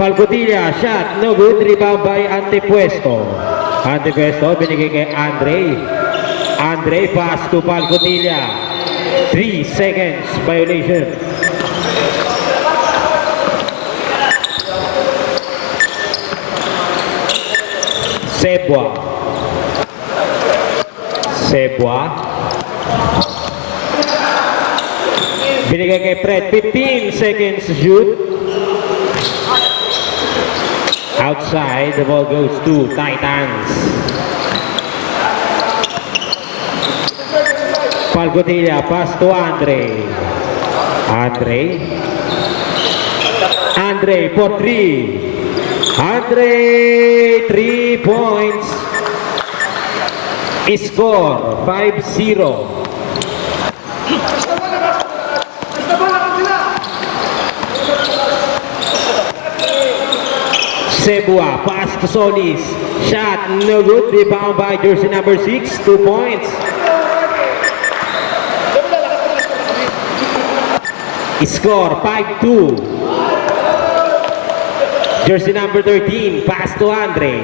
Palcotilla, shot, no good. Rebound by Antepuesto. Antepuesto, binigay kay Andre. Andre, pass to Palcotilla. 3 seconds violation. Sebua. Binigay kay Fred. 15 seconds to shoot. Outside, the ball goes to Titans. Palcotilla, pass to Andre. Andre for 3. Andre, 3 points. Score 5-0. Sebua, pass to Solis. Shot, no good. Rebound by jersey number 6. 2 points. Score 5-2. Jersey number 13, pass to Andre.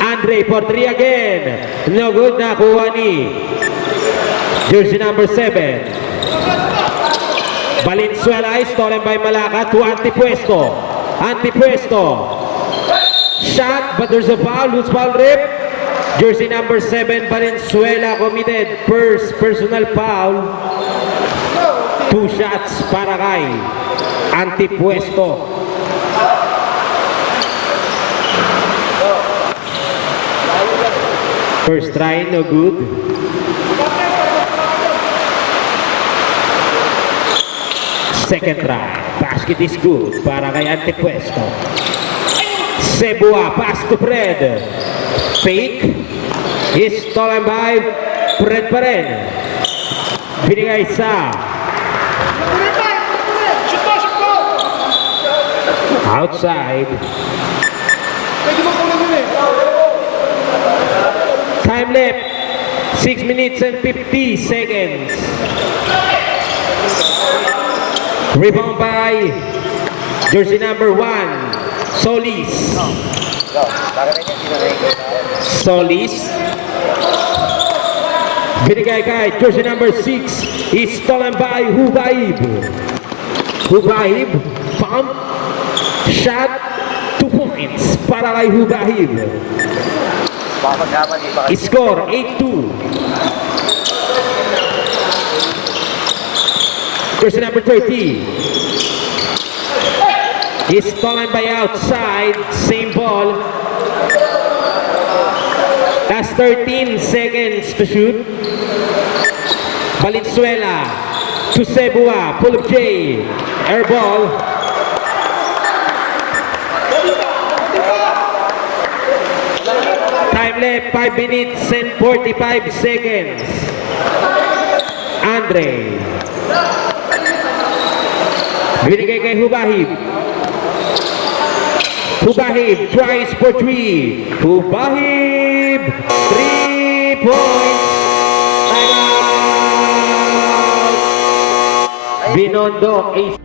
Andre for 3 again. No good, nakuha ni jersey number 7. Valenzuela is stolen by Malacca to Antepuesto. Shot, but there's a foul. Loose foul rip. Jersey number 7, Valenzuela committed first personal foul. 2 shots para kay Antepuesto. First try, no good. Second try, basket is good para kay Antepuesto. Sebua, pass to Fred. Fake. Is stolen by Fred pa rin. Binigay sa outside. Time left, 6 minutes and 50 seconds. Rebound by jersey number 1, Solis. Binigay kay jersey number 6 is stolen by Hubaib. Pump, shot, 2 points para kay Hubaib. Score 8-2. Jersey number 30 is stolen by outside. Same ball. Last 13 seconds to shoot. Valenzuela to Sebua. Pull up J. Air ball. Time left 5 minutes and 45 seconds. Andre. Binigay kay Hubaib. Tries for 3. Hubaib, 3 points. Timeout. Binondo, ace.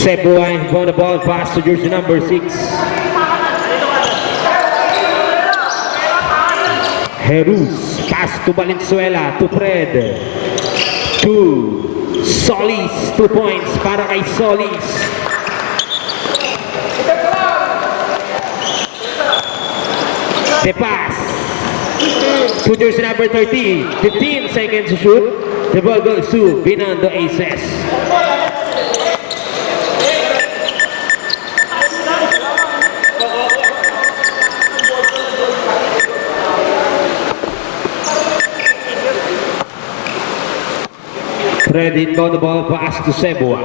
Sebua on the ball, pass to jersey number 6. Jesus, pass to Valenzuela, to Fred. To Solis, 2 points para kay Solis. The pass to jersey number 30. 15 seconds to shoot. The ball goes to Binondo Aces. Fred inbound the ball pass to Sebua.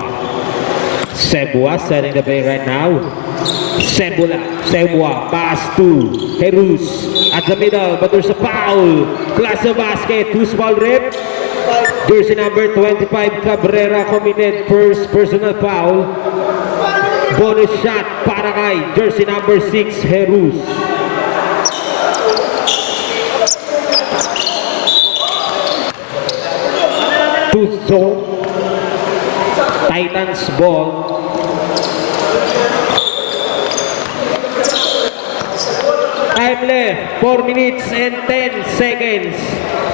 Sebua setting the play right now. Sebua pass to Jerus at the middle, but there's a foul. Plus a basket, 2 small rip. Jersey number 25 Cabrera committed first personal foul. Bonus shot para kay jersey number 6 Jerus. To zone. Titans ball. Time left, 4 minutes and 10 seconds.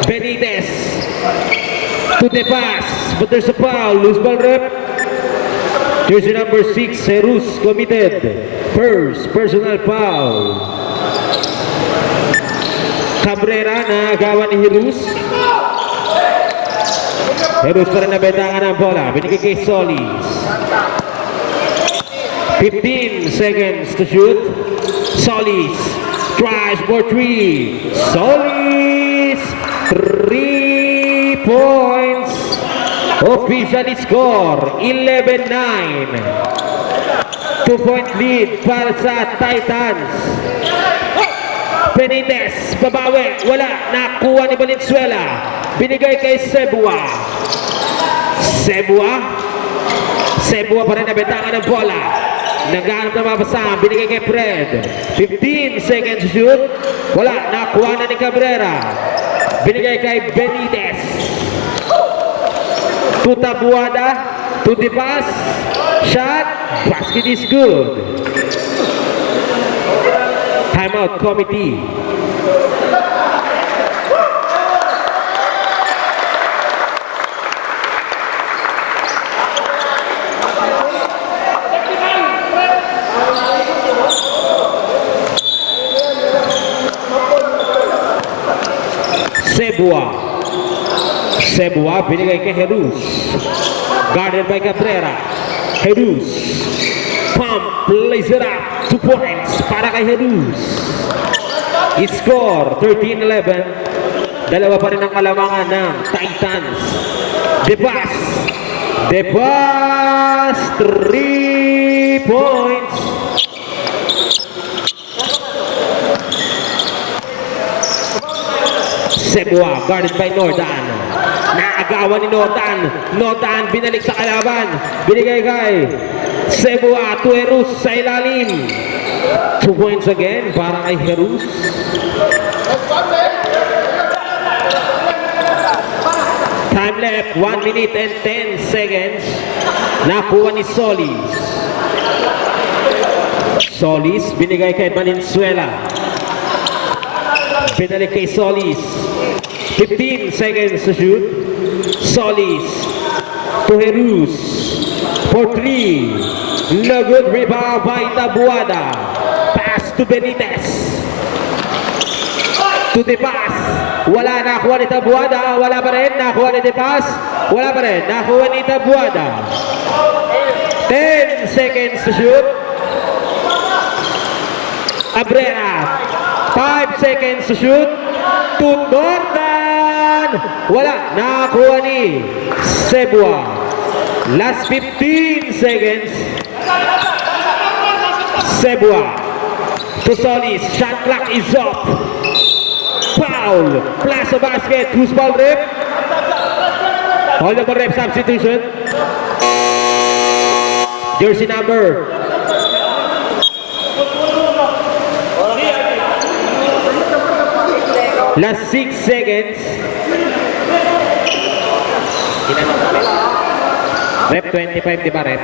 Benitez to the pass, but there's a foul. Loose ball rep. Jersey number 6, Jerus committed first personal foul. Cabrera na agawan ni Jerus. Jerus pa rin nabetangan ng bola. Binigay kay Solis. 15 seconds to shoot. Solis tries for 3. Solis 3 points. Officially score 11-9. 2-point lead para sa Titans. Benitez, babawi, wala, nakuha ni Valenzuela. Binigay kay Sebua. Sebua pa rin nabetangan ng bola. Naghanap na mapasama, binigay kay Fred. 15 seconds shoot. Wala, nakuha na ni Cabrera. Binigay kay Benitez. To Tabuada, to the pass. Shot, basket is good. Timeout committee. Sebua binigay kay Jerus. Guarded by Cabrera. Jerus. Pump, plays it up. 2 points para kay Jerus. Score 13-11. Dalawa pa rin ang kalamangan ng Titans. The pass. 3 points. Sebua guarded by Nordan. Naagawan ni Nordan. Nordan binalik sa kalaban. Binigay kay Sebua to Jerus sa ilalim. 2 points again para kay Jerus. Time left 1 minute and 10 seconds. Nakuha ni Solis. Solis binigay kay Valenzuela. Binalik kay Solis. 15 seconds to shoot. Solis to Jerus for 3. No good. Rebound by Tabuada. Pass to Benitez. To the pass. Wala, nakuha ni Tabuada. Wala pa rin. Nakuha ni the pass. Wala pa rin. Nakuha ni Tabuada. 10 seconds to shoot. Cabrera. 5 seconds to shoot. To Nordan. Wala. Nakuha ni Sebua. Last 15 seconds. Sebua. To Solis. Shot clock is up. Foul. Plus a basket. Who's ball rip? Hold the rep substitution. Jersey number. Last 6 seconds. Rep 25, di ba rep?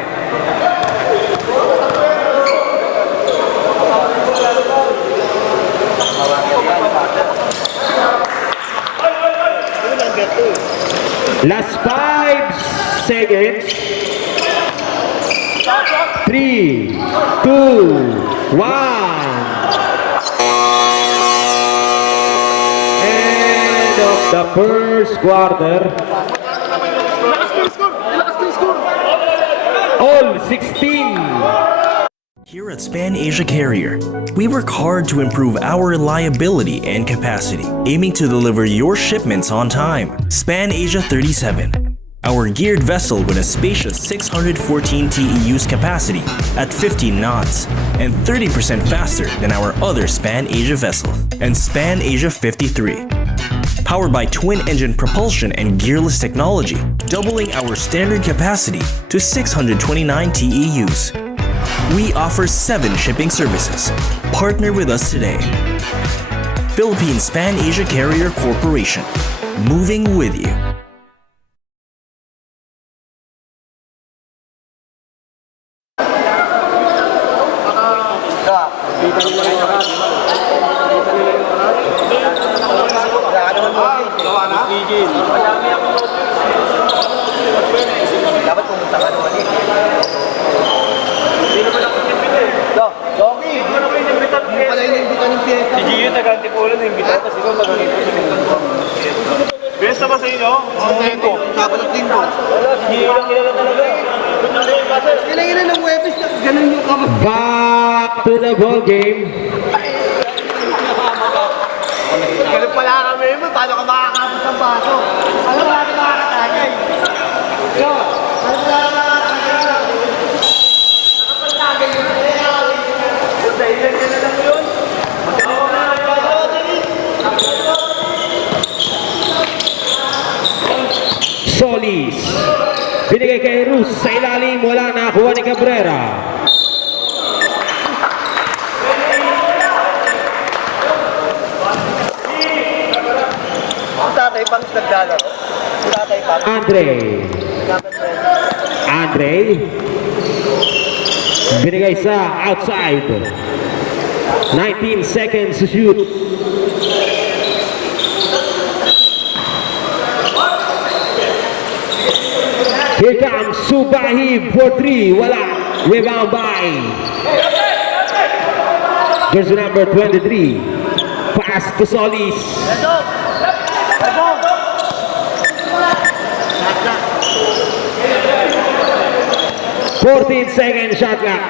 Last 5 seconds. 3, 2, 1. End of the first quarter. All 16. Here at Span Asia Carrier, we work hard to improve our reliability and capacity, aiming to deliver your shipments on time. Span Asia 37. our geared vessel with a spacious 614 TEU's capacity at 15 knots and 30% faster than our other Span Asia vessel and Span Asia 53. Powered by twin-engine propulsion and gearless technology, doubling our standard capacity to 629 TEUs. We offer 7 shipping services. Partner with us today. Philippine Span Asia Carrier Corporation. Moving with you. Dapat pumunta ka naman eh. Doki! Yung pala inimbitan ng piyesta. Si Gio taga-Antipolo na imbita, tapos ikaw taga-Antipolo. Besta ba sa inyo? Linggo. Sabat at linggo. Gio lang kilala talaga. Kailangan ng Webis, ganun yung kamay. Back to the ball game. Ganun pala kami mo, paano ka makakabot ng baso? Alam mo natin makakatagay. Yo, alam mo natin makakatagay. Nakapagtagay yun. Dahil lang yan na lang yun. Solis. Binigay kay Rus sa ilalim. Wala nakuha ni Cabrera. Ang tatay pang nagdala. Ang tatay pang. Andre. Andre. Binigay sa outside. 19 seconds to shoot. Here comes Subahib for 3. Wala. Rebound by jersey number 23. Pass to Solis. 14 second shot clock.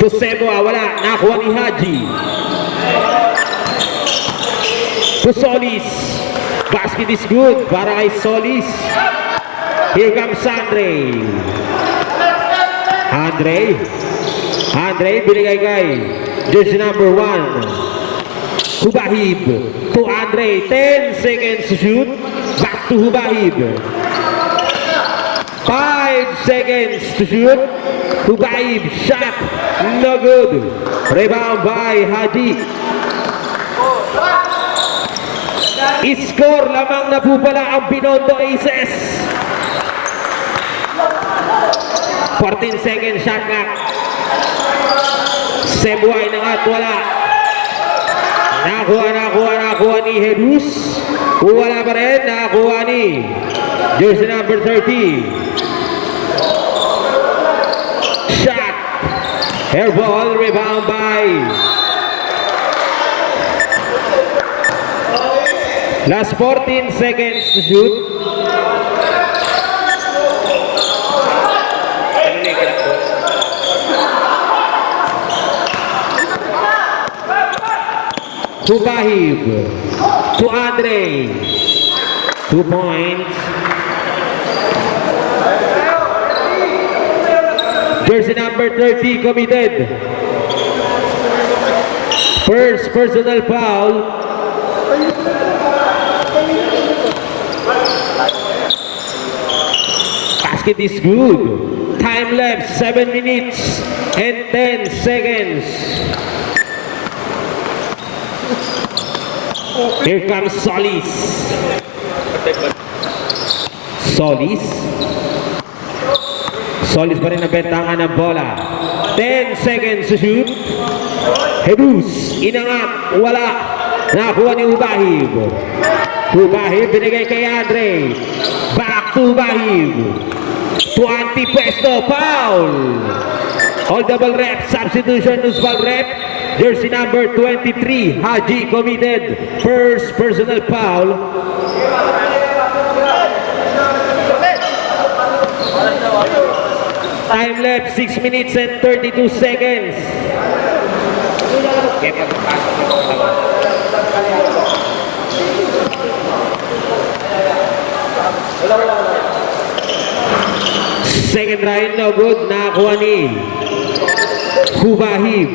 To Seboa, wala. Nakuha ni Haji. To Solis. Basket is good para kay Solis. Here comes Andre. Andre binigay kay jersey number 1. Hubahib to Andre. 10 seconds to shoot. Back to Hubahib. 5 seconds to shoot. Hubahib shot. No good. Rebound by Haji. Score lamang na po pala ang Binondo Aces. 14 second shot clock. Sebuay na at wala. Nakuha ni Jesus. Wala pa rin. Nakuha ni jersey number 30. Shot. Air ball. Rebound by last 14 seconds to shoot. Hubahib to Andre. 2 points. Jersey number 30 committed. First personal foul. Basket is good. Time left 7 minutes and 10 seconds. Here comes Solis. Solis pa rin ang bentangan ng bola. 10 seconds to shoot. Jesus, inangat, wala. Nakuha ni Hubahib. Hubahib, binigay kay Andre. Back to Hubahib. To Antipuesto, foul. All double rep, substitution, loose ball rep. Jersey number 23, Haji committed. First personal foul. Time left 6 minutes and 32 seconds. try, no good. Nakakuha ni Hubahib.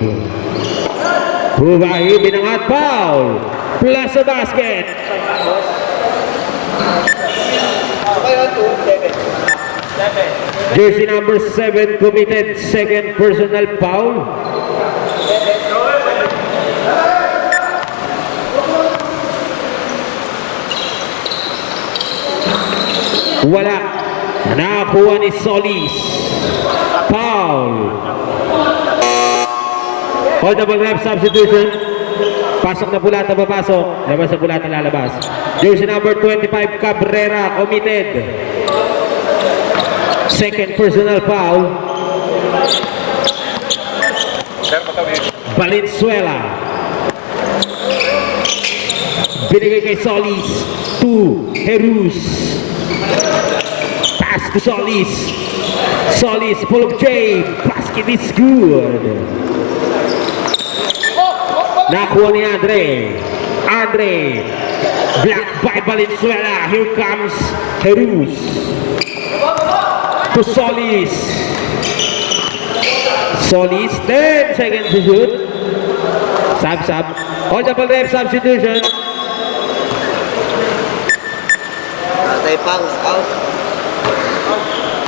Hubahib binangat, foul. Plus sa basket. Jersey number 7 committed second personal foul. Wala. Nakakuha ni Solis. Foul. Holdable ref substitution. Pasok na Bulata, papasok. Labas na Bulata, lalabas. Jersey number 25 Cabrera committed second personal foul. Valenzuela. Binigay kay Solis to Jerus. Pass to Solis. Solis full of J. Basket is good. Nakuha ni Andre. Andre. Block by Valenzuela. Here comes Jerus. To Solis. Solis. 10 seconds to shoot. Sub. All double ref substitution. Tatay Pangs out.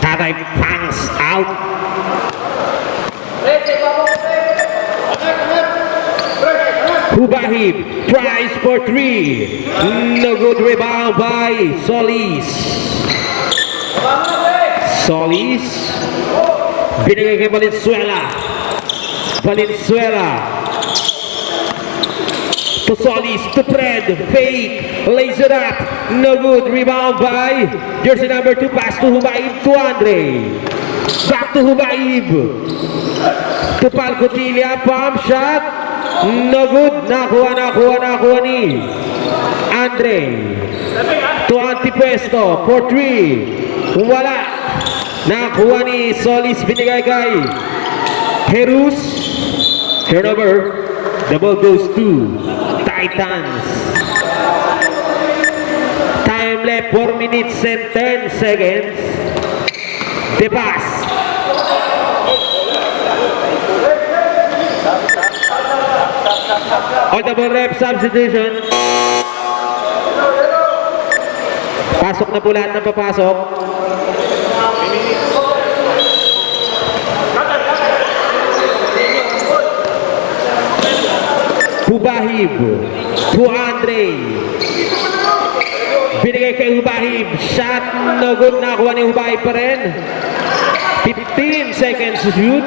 Tatay Pangs out. Hubahib tries for 3. No good, rebound by Solis. Solis. Binigay kay Valenzuela. Valenzuela. To Solis, to Fred. Fake. Lays it up. No good, rebound by jersey number 2. Pass to Hubahib to Andre. Back to Hubahib. To Palcotilla. Pump shot. No good. Nakuha ni Andre. To Antipuesto for 3. Wala. Nakuha ni Solis. Binigay kay Jerus. Turnover. The ball goes to Titans. Time left 4 minutes and 10 seconds. The pass. Audible rep substitution. Pasok na po lahat ng papasok. Hubahib to Andre. Binigay kay Hubahib. Shot no good. Nakuha ni Hubahib pa rin. 15 seconds to shoot.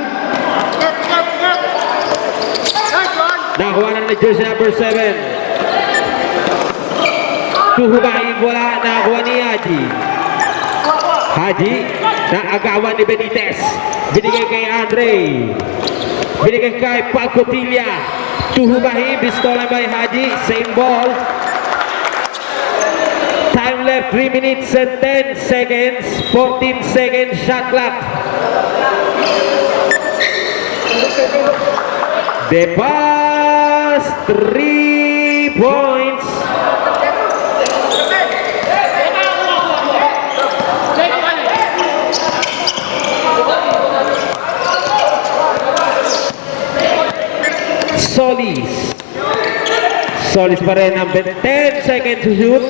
Nakuha na ni jersey number 7. To Hubahib, wala. Nakuha ni Haji. Haji, naagawan ni Benitez. Binigay kay Andre. Binigay kay Palcotilla. To Hubahib, is stolen by Haji. Same ball. Time left 3 minutes and 10 seconds. 14 seconds shot clock. The pass, 3 points. Solis. Solis pa rin ang 10 seconds to shoot.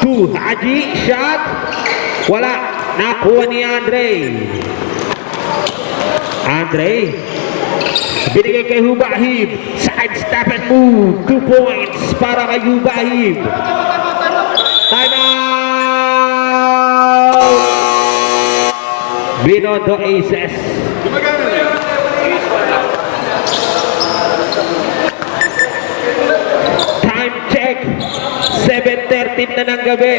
To Haji, shot. Wala. Nakuha ni Andre. Andre. Binigay kay Hubahib. Side step and move. 2 points para kay Hubahib. Time out. Binondo Aces. Time check. 7:13 na ng gabi.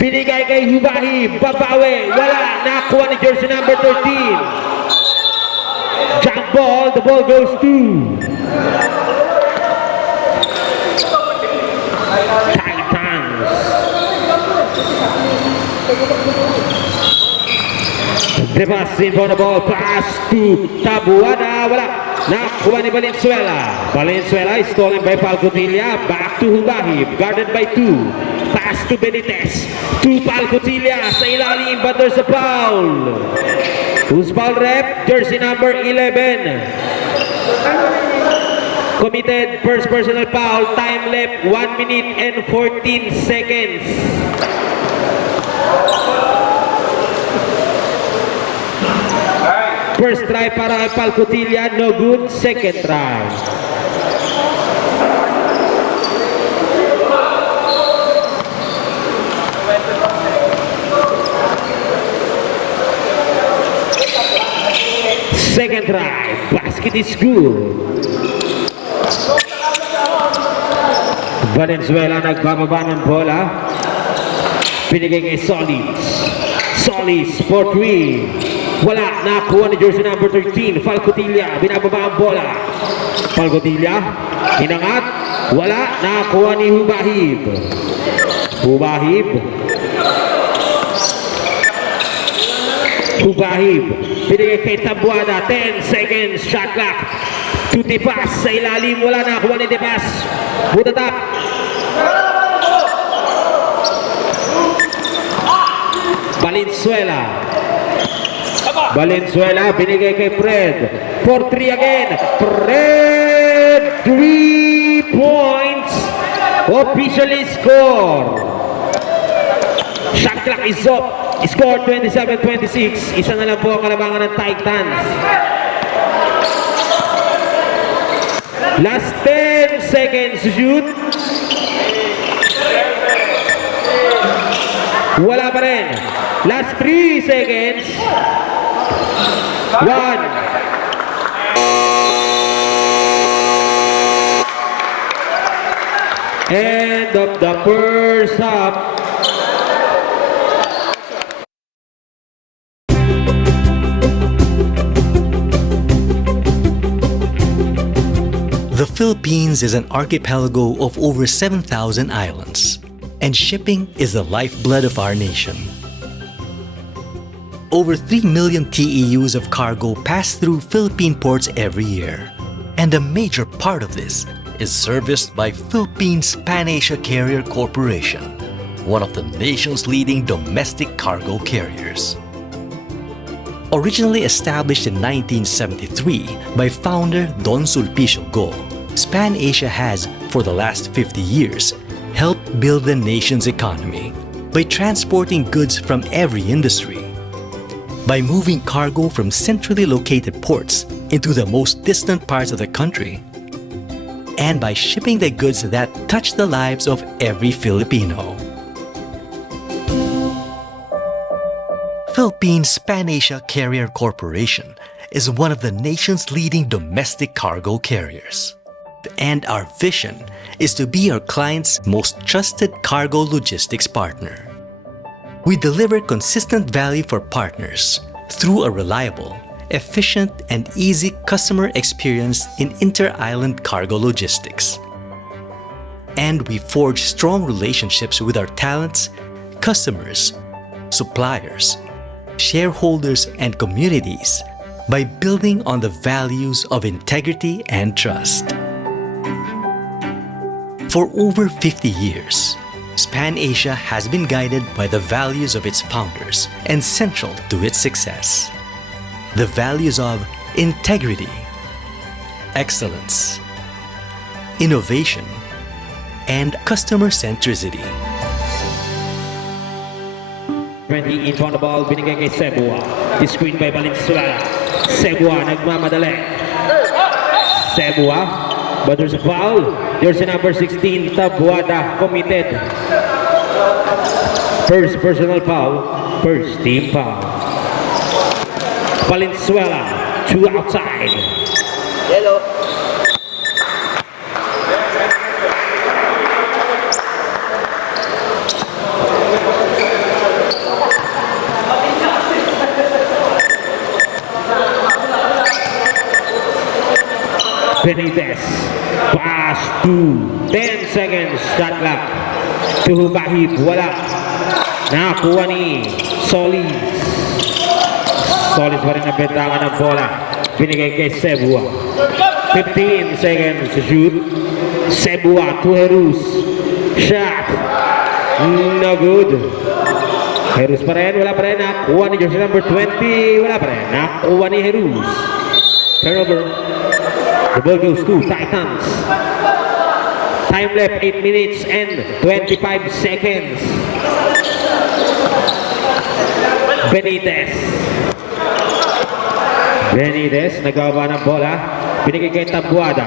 Binigay kay Hubahi, babawi, wala, nakuha ni jersey number 13. Jump ball, the ball goes to Titans. The pass in front of the ball, pass to Tabuada, wala, nakuha ni Valenzuela. Valenzuela is stolen by Palcotilla, back to Hubahi, guarded by 2. Pass to Benitez, to Palcotilla, sa ilalim, but there's a foul. Who's foul rep? Jersey number 11. Committed first personal foul, time left 1 minute and 14 seconds. First try para kay Palcotilla, no good. Second try. Second try, basket is good. Valenzuela nagbababa ng bola. Binigay kay Solis. Solis for 3. Wala, nakuha ni jersey number 13. Palcotilla, binababa ang bola. Palcotilla, hinangat. Wala, nakuha ni Hubahib. Hubahib. Hubahib, binigay kay Tabuada. 10 seconds, shot clock. To Tipas, sa ilalim, wala, nakuha ni Tipas. Butatap. Valenzuela. Valenzuela, binigay kay Fred. For 3 again. Fred, 3 points. Officially score. Shot clock is up. Score 27-26. Isa na lang po ang kalabangan ng Titans. Last 10 seconds to shoot. Wala pa rin. Last 3 seconds. 1. End of the first half. The Philippines is an archipelago of over 7,000 islands, and shipping is the lifeblood of our nation. Over 3 million TEUs of cargo pass through Philippine ports every year, and a major part of this is serviced by Philippines Pan-Asia Carrier Corporation, one of the nation's leading domestic cargo carriers. Originally established in 1973 by founder Don Sulpicio Go, Span Asia has, for the last 50 years, helped build the nation's economy by transporting goods from every industry, by moving cargo from centrally located ports into the most distant parts of the country, and by shipping the goods that touch the lives of every Filipino. Philippines Pan-Asia Carrier Corporation is one of the nation's leading domestic cargo carriers. And our vision is to be our clients' most trusted cargo logistics partner. We deliver consistent value for partners through a reliable, efficient, and easy customer experience in inter-island cargo logistics. And we forge strong relationships with our talents, customers, suppliers, shareholders, and communities by building on the values of integrity and trust. For over 50 years, Span Asia has been guided by the values of its founders and central to its success. The values of integrity, excellence, innovation, and customer centricity. 20 in front of the ball, binigay kay Cebua. Screen by Valenzuela. Cebua nagmamadali. Cebua, but there's a foul. Jersey number 16, Tabuada, committed. First personal foul, first team foul. Valenzuela, 2 outside. Yellow. Benitez. Pass to 10 seconds. Shot clock. To Bahib. Wala. Nakuha ni Solis. Solis pa rin ang bentangan ng bola. Binigay kay Sebua. 15 seconds to shoot. Sebua to Jerus. Shot. No good. Jerus pa rin. Wala pa rin. Nakuha ni jersey number 20. Wala pa rin. Nakuha ni Jerus. Turnover. The ball goes to Titans. Time left 8 minutes and 25 seconds. Benitez. Benitez, nagawa ng bola. Binigay kay Tabuada.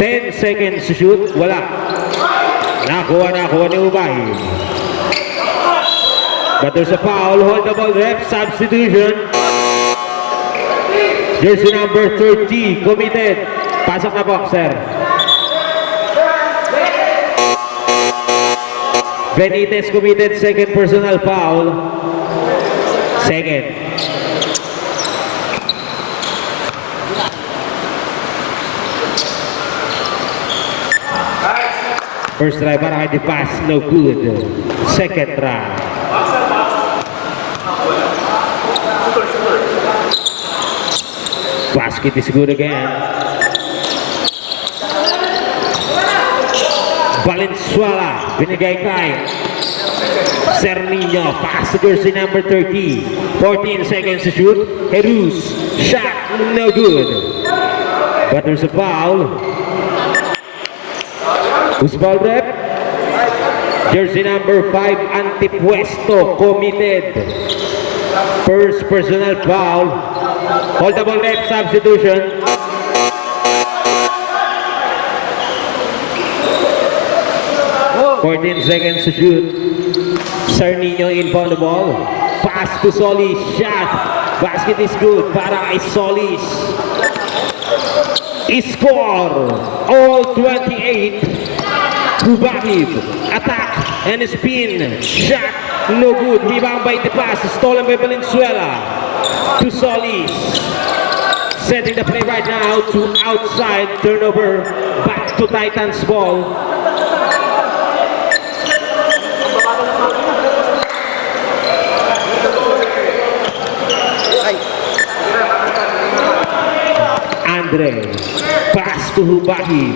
10 seconds to shoot. Wala. Nakuha ni Ubahi. But there's a foul. Hold the ball rep. Substitution. Jersey number 30 committed. Pasok na po, sir. Benitez committed second personal foul. Second. First try para kay Dipas, no good. Second try. Basket is good again. Valenzuela, binigay kay Cernino. Pass to jersey number 30. 14 seconds to shoot. Jerus, shot, no good. But there's a foul. Who's foul rep? Jersey number 5, Antipuesto, committed. First personal foul. Hold the ball rep, substitution. Oh. 14 seconds to shoot. Cernino in front of the ball. Pass to Solis, shot. Basket is good para kay Solis. Score all 28. Kubahib, attack and spin, shot, no good. Rebound by the pass, stolen by Valenzuela to Solis. Setting the play right now to outside, turnover, back to Titans ball. Andre, pass to Hubahib,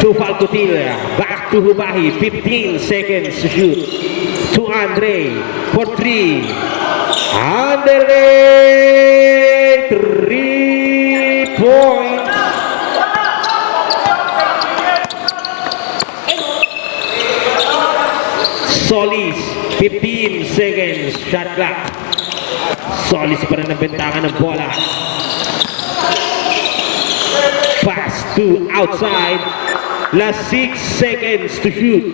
to Falcotilla, back to Hubahib, 15 seconds to shoot, to Andre, for 3, Andre, 3 points. Solis, 15 seconds, shot clock. Solis pa rin ang bentangan ng bola. Pass to outside. Last 6 seconds to shoot.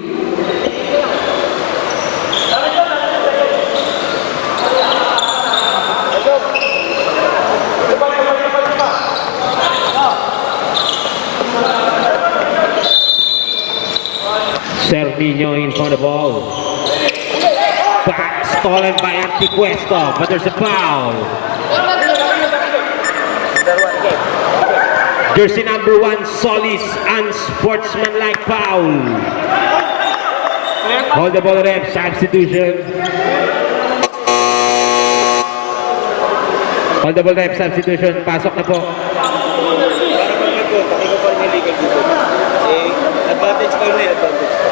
Cernino in front of the ball. Back stolen by Antipuesto, but there's a foul. Jersey number 1, Solis, unsportsmanlike foul. Hold the ball rep, substitution. Hold the ball rep, substitution. Pasok na po. Para mag-report, pakiko pa rin yung legal dito. Advantage pa rin, advantage pa.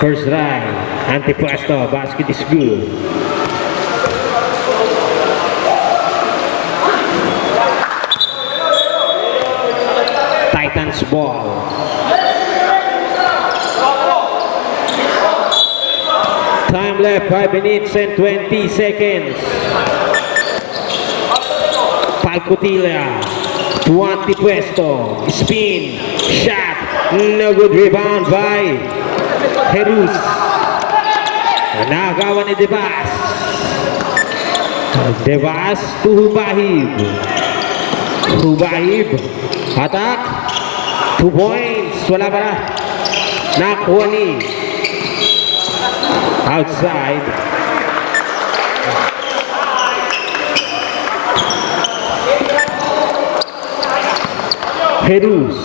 First try, Antipuesto, basket is good. Titans ball. Time left, 5 minutes and 20 seconds. Falcotilla to Antipuesto, spin, shot, no good, rebound by Jerus. Nagawa ni Devas. Devas to Hubahib. Hubahib. Attack. 2 points. Wala ba na? Nakuha ni. Outside. Jerus.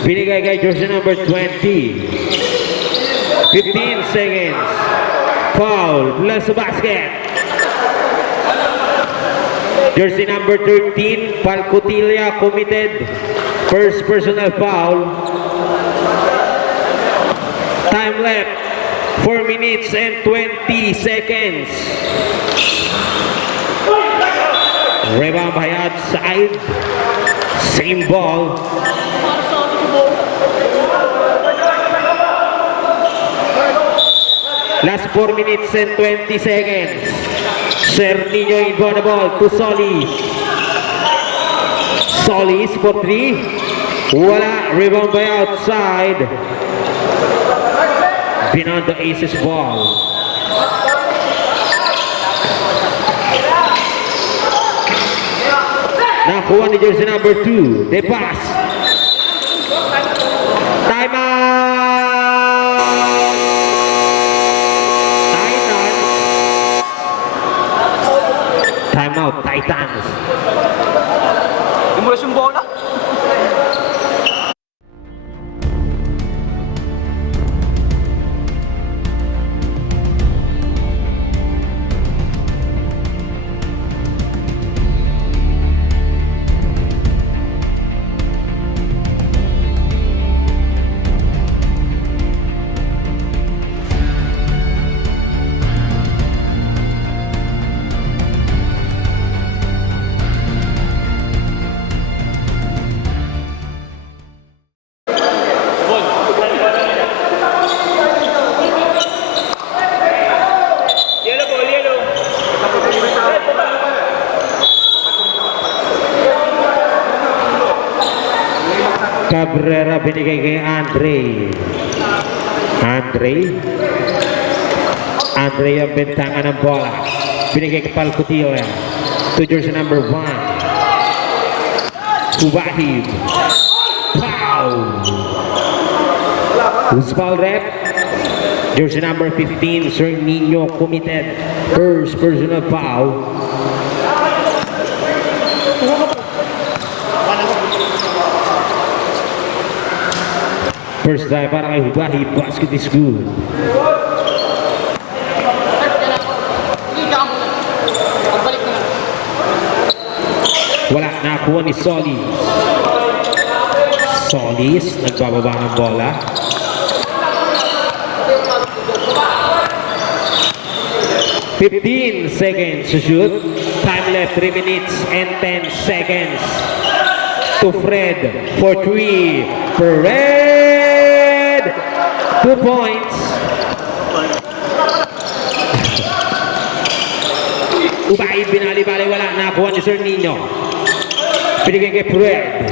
Binigay kay jersey number 20. 15 seconds. Foul. Plus basket. Jersey number 13, Palcotilla committed first personal foul. Time left, 4 minutes and 20 seconds. Rebound by outside. Same ball. Last 4 minutes and 20 seconds. Cernino inbound the ball to Solis. Solis for 3. Wala. Rebound by outside. Binondo Aces ball. Nakuha ni jersey number 2. They pass. Time out! Time out, Titans. Imulas yung bola. Cabrera binigay kay Andre ang bentangan ng bola. Binigay kay Palcotilla. To jersey number 1. Kubahib. Foul. Who's foul rep? Jersey number 15, Cernino committed first personal foul. First time para kay Hubahi, basket is good. Wala, nakuha ni Solis. Solis, nagbababa ng bola. "15 seconds to shoot. Time left, 3 minutes and 10 seconds. To Fred for 3. Fred! 2 points. Ubay, binali-bali, wala. Nakuha ni Cernino. Pinigay kay Fred.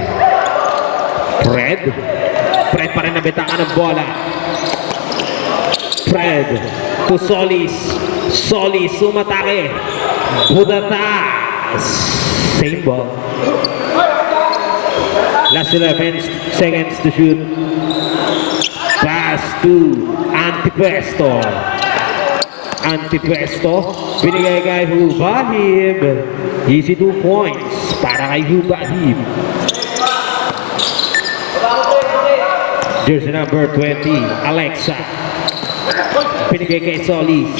Fred pa rin nabitangan ng bola. Fred to Solis. Solis umatake. Budatas. Same ball. Last 11 seconds to shoot. Pass to Antipuesto. Binigay kay Hubahib. Easy 2 points para kay Hubahib. Jersey number 20, Alexa. Binigay kay Solis.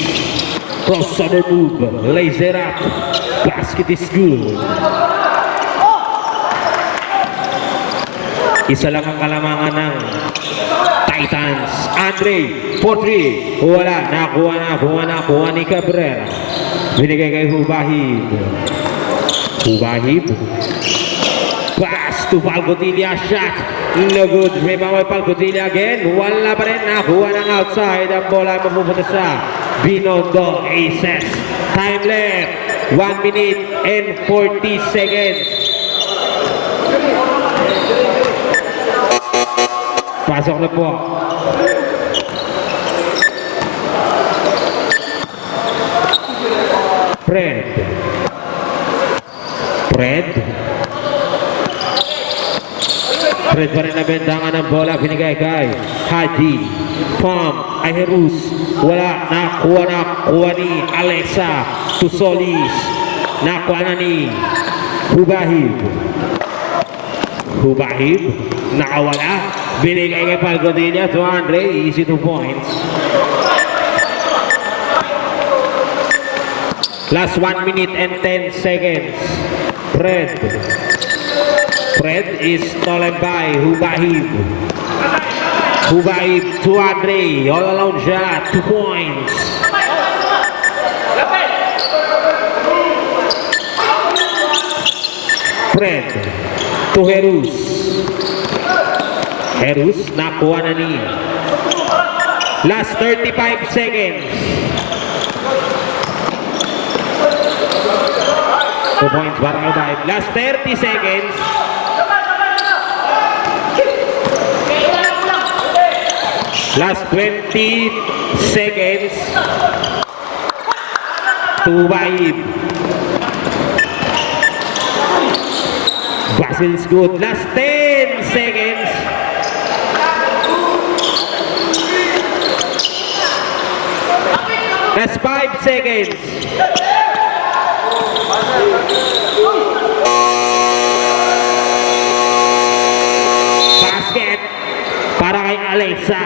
Crossover move. Lays it up. Basket is good. Isa lang ang kalamangan ng Titans. Andre, 4-3. Wala. Nakuha ni Cabrera. Binigay kay Hubahib. Pass to Palcotilla. Shot. No good. Rebound by Palcotilla again. Wala pa rin. Nakuha ng outside. Ang bola mapupunta sa Binondo Aces. Time left. 1 minute and 40 seconds. Pasok na po. Fred. Fred pa rin na bentangan ng bola. Binigay kay Haji. Pump. Ay Jerus. Wala. Nakuha ni Alexa. To Solis. Nakuha na ni Hubahib. Nakawala. Binigay kay Palgodilla to Andre. Easy 2 points. Last 1 minute and 10 seconds. Fred is stolen by Hubahib. Hubahib to Andre. All alone shot. 2 points. Fred to Jerus. Nakuha na ni. Last 35 seconds. 2 points para kay Hubahib. Last 30 seconds. Last 20 seconds. To Hubahib. Basil's good. Last 10 seconds. Last 5 seconds. Basket para kay Alexa.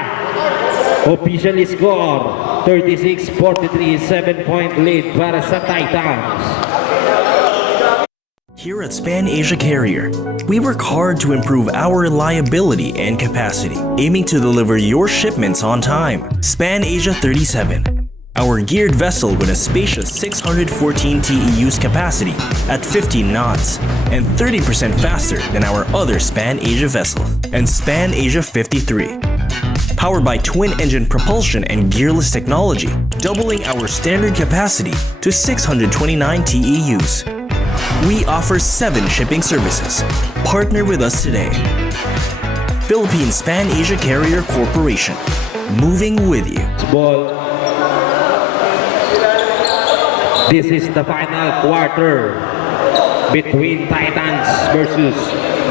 Officially score 36-43, 7-point lead para sa Titans. Here at Span Asia Carrier, we work hard to improve our reliability and capacity, aiming to deliver your shipments on time. Span Asia 37, our geared vessel with a spacious 614 TEUs capacity at 15 knots and 30% faster than our other Span Asia vessel. And Span Asia 53, powered by twin-engine propulsion and gearless technology, doubling our standard capacity to 629 TEUs. We offer 7 shipping services. Partner with us today. Philippine Span Asia Carrier Corporation. Moving with you. Ball. This is the final quarter between Titans versus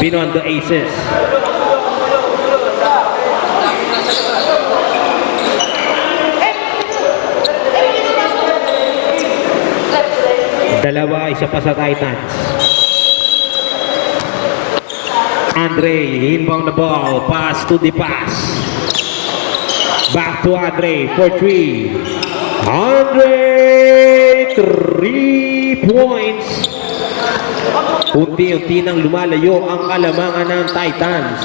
Beyond the Aces. Dalawa, isa pa sa Titans. Andre, inbound the ball, pass to the pass. Back to Andre for 3. Andre, 3 points. Unti-unti nang lumalayo ang kalamangan ng Titans.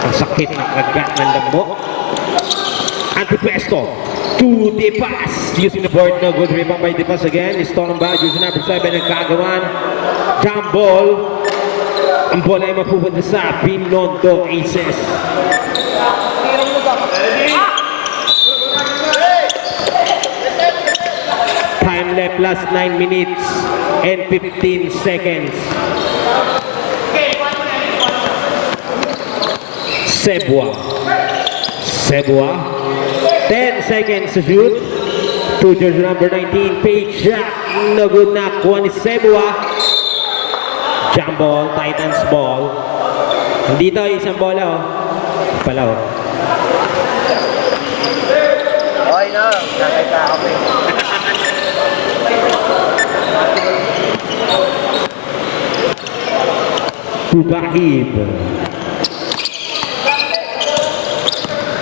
Ang sakit ng kagat ng lambo. Antipesto to the pass. Using the board, no good rebound by the pass again. Stolen by using number 7 ang kagawan. Jump ball. Ang bola ay mapupunta sa Binondo Aces. Time left last 9 minutes and 15 seconds. Sebua. 10 seconds to shoot. To jersey number 19, Page shot. No good na. Kuha ni Sebua. Jump ball, Titans ball. Dito isang bola oh. Pala oh. Okay na. Nakita ako eh.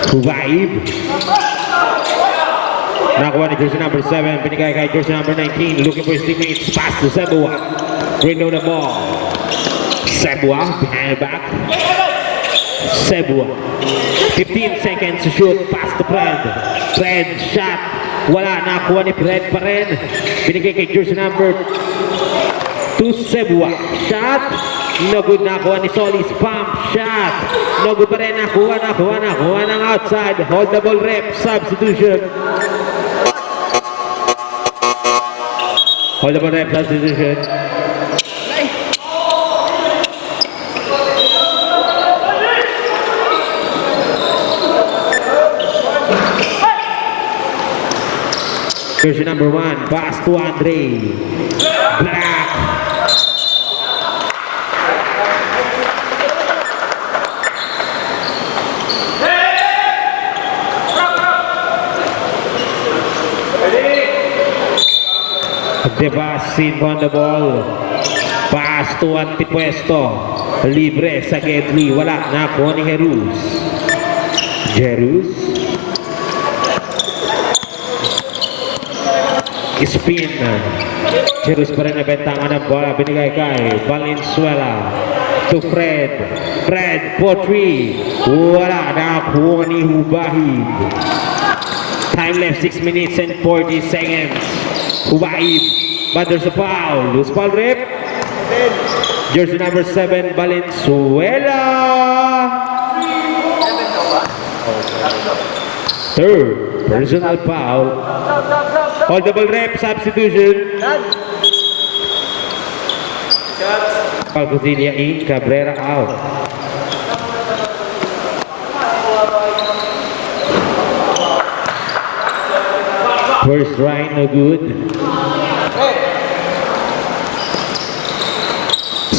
Hubahib. Nakuha ni jersey number 7. Binigay kay jersey number 19. Looking for his teammates. Pass to Sebua. Reload the ball. Sebua behind the back. Sebua. 15 seconds to shoot. Pass to Fred. Fred shot. Wala. Nakuha ni Fred pa rin. Binigay kay jersey number 2 Sebua. Shot. No good. Nakuha ni Solis. Pump shot. No good pa rin. Nakuha ng outside. Hold the ball rep. Substitution. Hold the ball rep. Substitution. Jersey number 1, pass to Andre. Black. Devasin on the ball. Pass to Antipuesto. Libre sa Gedli. Wala. Nakuha ni Jerus. Jerus. Spin. Jerus pa rin nabentangan ng bola. Binigay kay Valenzuela. To Fred. Fred for 3. Wala. Nakuha ni Hubahib. Time left 6 minutes and 40 seconds. Hubahib. But there's a foul. Loose ball rip. Jersey number 7, Valenzuela. Third personal foul. Holdable rep, substitution. Palcutilia in, Cabrera out. First try, no good.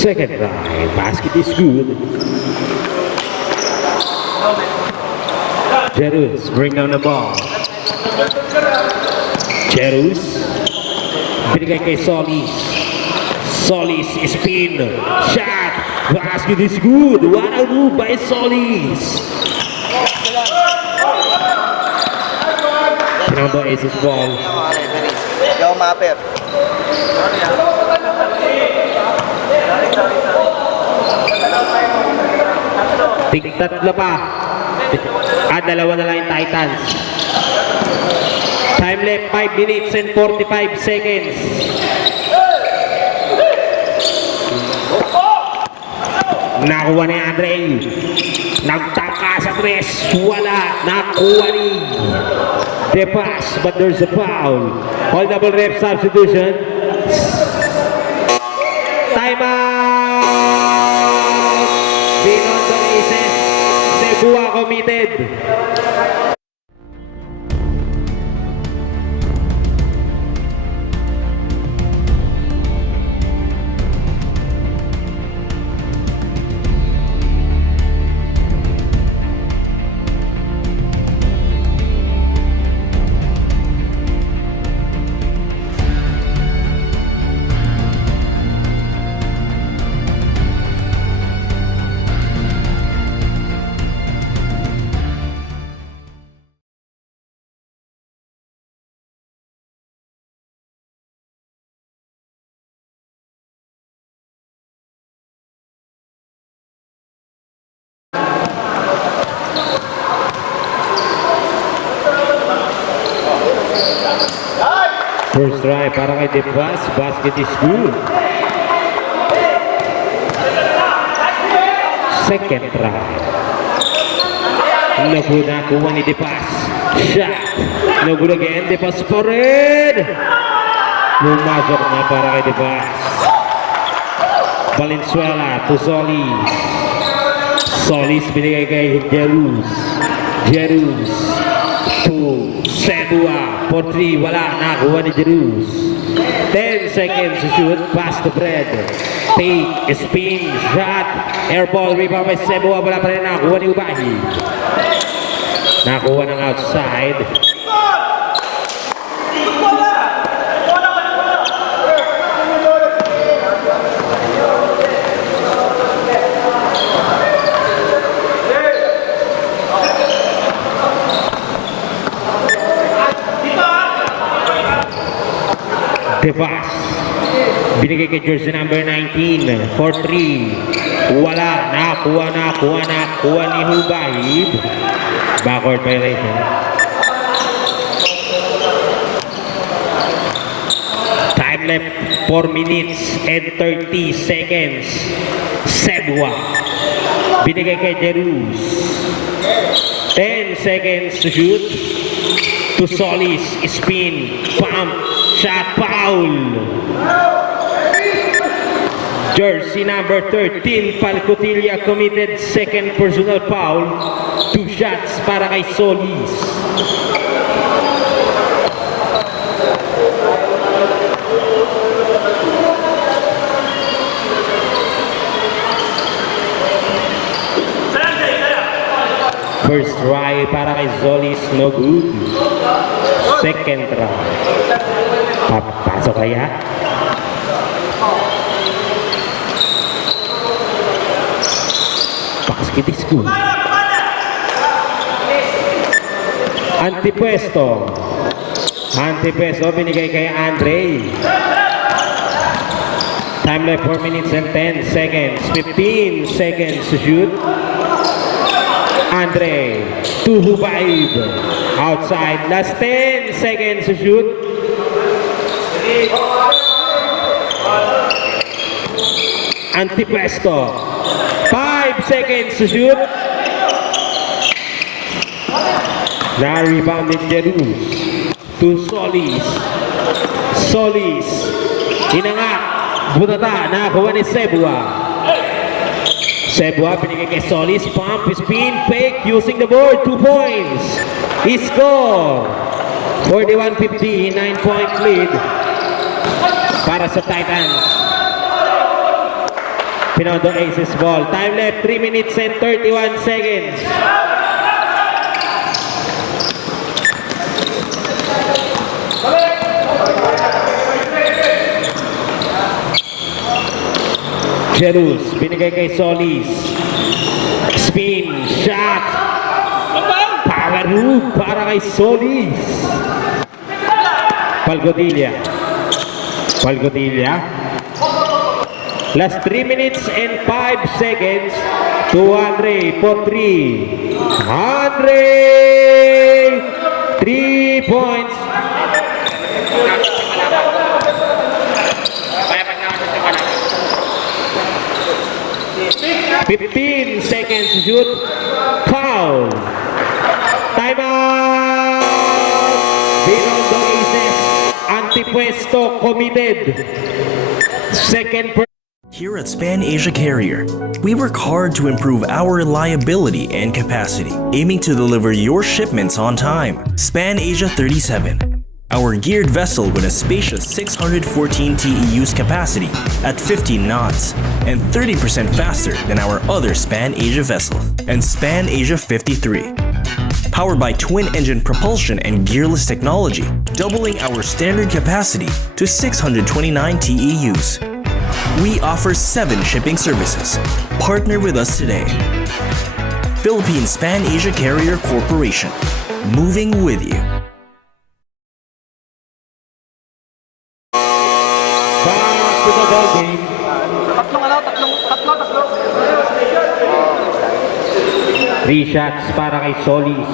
Second try, basket is good. Jerus bring down the ball. Jerus binigay kay Solis. Solis spin, shot, basket is good. What a move by Solis. Number 8 is ball. Yo, Mapper. Tig-tatlo pa. At dalawa na lang yung Titans. Time left 5 minutes and 45 seconds. Nakuha ni Andre. Nagtaka sa tres. Wala. Nakuha ni the pass, but there's a foul. All double rep substitution. Time out. Beyond the races. Cebu committed. First try para kay Devas. Basket is good. Second try. No good na kuha ni Devas. Shot. No good again. Devas pa rin. Pumasok na para kay Devas. Valenzuela to Solis. Solis binigay kay Jerus. Jerus to Sebua for 3. Wala. Nakuha ni Jerus. 10 seconds to shoot. Pass to Fred. Take, spin, shot. Air ball, rebound by Sebua. Wala pa rin. Nakuha ni Ubahi. Nakuha ng outside. Devas binigay kay jersey number 19 for 3. Wala. Nakuha ni Hubahib. Backward violation. Time left 4 minutes and 30 seconds. Sebua binigay kay Jerus. 10 seconds to shoot. To Solis, spin, pump, shot, foul. Jersey number 13, Palcutilia committed second personal foul. 2 shots para kay Solis. First try para kay Solis, no good. Second try. Papasok kaya? Paskitis ko. Antipwesto. Antipwesto binigay kay Andre. Time left 4 minutes and 10 seconds. 15 seconds to shoot. Andre to Hubaib. Outside. Last 10 seconds to shoot. Antipwesto. 5 seconds to shoot. Na-rebounded Jerus to Solis. Solis. Inangat. Bunata. Nakakuha ni Sebua. Sebua binigay kay Solis. Pump, spin, fake. Using the board. 2 points. Score. 41-50. 9-point lead. Para sa Titans. Pinondo Aces ball. Time left 3 minutes and 31 seconds. Jerus, binigay kay Solis. Spin, shot. Power move para kay Solis. Palgodilla. Palgodilla. Last 3 minutes and 5 seconds to Andre for 3. Andre! 3 points. 15 seconds to shoot. Foul. Timeout. Binondo Aces. Antipwesto committed. Second per. Here at Span Asia Carrier, we work hard to improve our reliability and capacity, aiming to deliver your shipments on time. Span Asia 37. Our geared vessel with a spacious 614 TEUs capacity at 15 knots and 30% faster than our other Span Asia vessels. And Span Asia 53. Powered by twin-engine propulsion and gearless technology, doubling our standard capacity to 629 TEUs. We offer 7 shipping services. Partner with us today. Philippine Span Asia Carrier Corporation. Moving with you. Back to the ball game. Tatlo. 3 shots para kay Solis.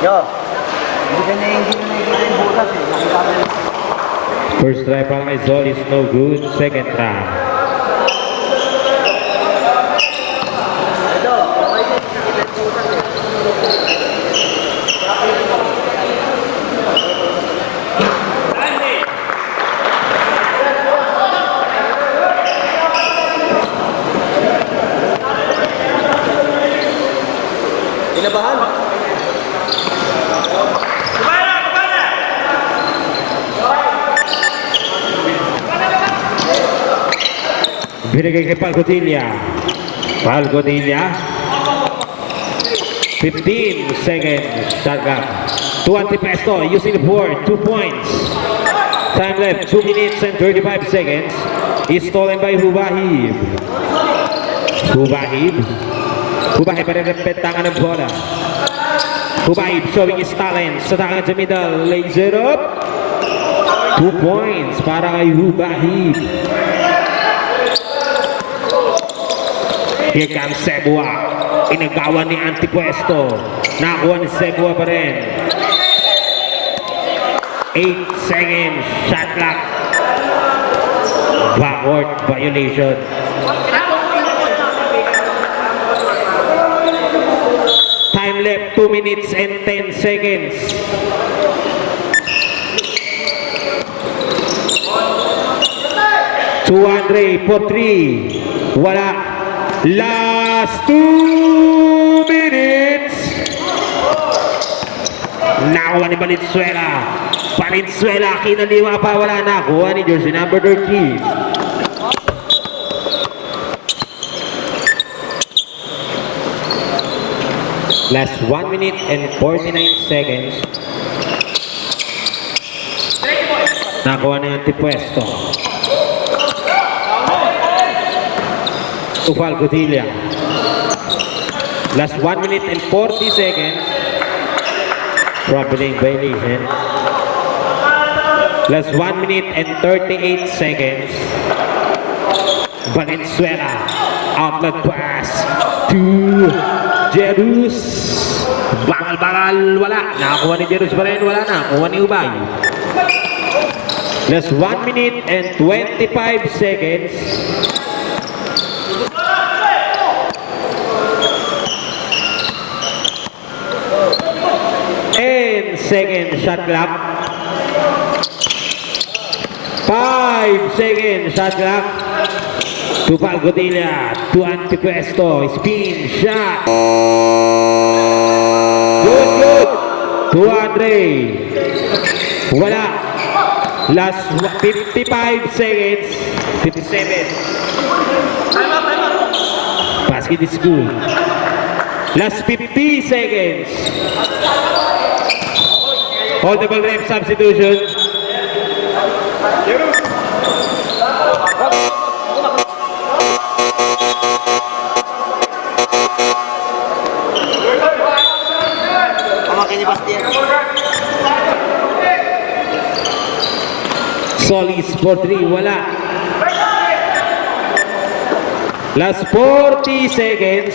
Yo, hindi na yung butas eh. Nakita mo yun. First try para kay Solis, no good. Second try. Inabahan. Binigay kay Palgodilla. Palgodilla. 15 seconds. Shot clock. To Antipwesto using the board. 2 points. Time left 2 minutes and 35 seconds. Is stolen by Hubahib. Hubahib. Hubahib pa rin repetangan ng bola. Hubahib showing his talent sa tangan sa middle. Lays it up. 2 points para kay Hubahib. Here comes Sebua. Inagawan ni Antipwesto. Nakuha ni Sebua pa rin. 8 seconds. Shot clock. Backward violation. Time left 2 minutes and 10 seconds. To Andre for 3. Wala. Last 2 minutes. Nakuha ni Valenzuela. Valenzuela, kinaliwa pa, wala na. Kuha ni jersey number 13. Last 1 minute and 49 seconds. Nakuha ni Antipuesto. Tufal Gutilla. Last 1 minute and 40 seconds. Troubling violation. Last 1 minute and 38 seconds. Valenzuela. Outlet pass to Jerus. Bakal-bakal. Wala. Nakakuha ni Jerus pa rin. Wala na. Kuha ni Ubay. Last 1 minute and 25 seconds. And second shot clock. 5 seconds shot clock. To Palgodilla, to Antipuesto, spin shot. Good. To Andre. Wala. Last 55 seconds. 57. Basket is good. Last 50 seconds. Holdable rep substitution. Solis for 3, wala. Last 40 seconds.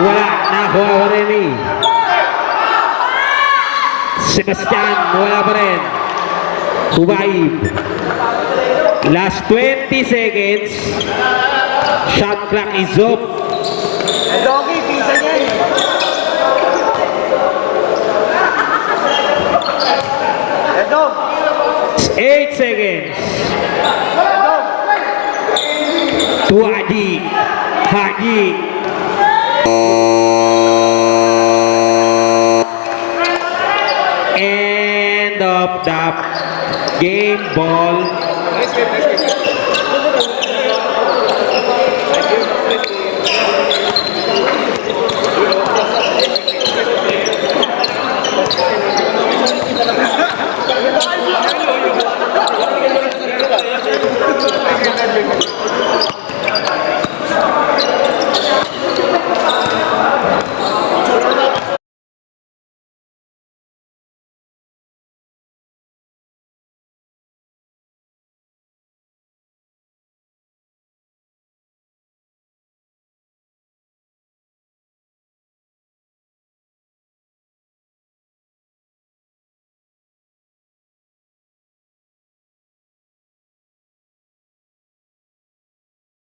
Wala, nakuha pa rin eh. Sebastian, wala pa rin. Hubayib. Last 20 seconds. Shot clock is up. Doggy, pisa niya eh. Edo. 8 seconds. To Haji. Haji. End of the game ball.